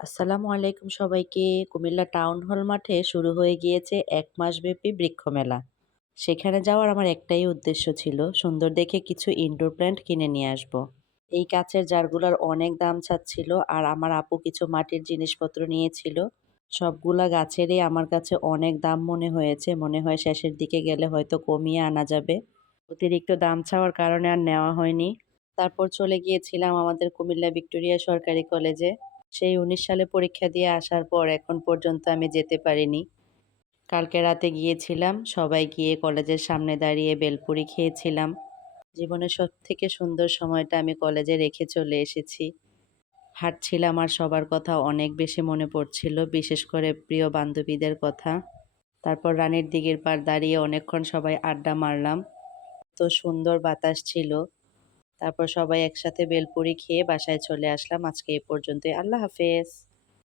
আসসালামু আলাইকুম সবাইকে। কুমিল্লা টাউন হল মাঠে শুরু হয়ে গিয়েছে এক মাসব্যাপী বৃক্ষ মেলা। সেখানে যাওয়ার আমার একটাই উদ্দেশ্য ছিল, সুন্দর দেখে কিছু ইনডোর প্ল্যান্ট কিনে নিয়ে আসব। এই কাছের জারগুলার অনেক দাম চাচ্ছিল আর আমার আপু কিছু মাটির জিনিসপত্র নিয়েছিল। সবগুলা গাছেরই আমার কাছে অনেক দাম মনে হয়েছে। মনে হয় শেষের দিকে গেলে হয়তো কমিয়ে আনা যাবে। অতিরিক্ত দাম চাওয়ার কারণে আর নেওয়া হয়নি। তারপর চলে গিয়েছিলাম আমাদের কুমিল্লা ভিক্টোরিয়া সরকারি কলেজে। সেই উনিশ সালে পরীক্ষা দিয়ে আসার পর এখন পর্যন্ত আমি যেতে পারিনি। কালকে রাতে গিয়েছিলাম, সবাই গিয়ে কলেজের সামনে দাঁড়িয়ে বেলপুরি খেয়েছিলাম। জীবনের সব থেকে সুন্দর সময়টা আমি কলেজে রেখে চলে এসেছি। হাঁটছিলাম আর সবার কথা অনেক বেশি মনে পড়ছিল, বিশেষ করে প্রিয় বান্ধবীদের কথা। তারপর রানীর দিঘির পার দাঁড়িয়ে অনেকক্ষণ সবাই আড্ডা মারলাম। তো সুন্দর বাতাস ছিল তারপর সবাই একসাথে বেলপুরি খেয়ে বাসায় চলে আসলাম। আজকে এই পর্যন্তই। আল্লাহ হাফেজ।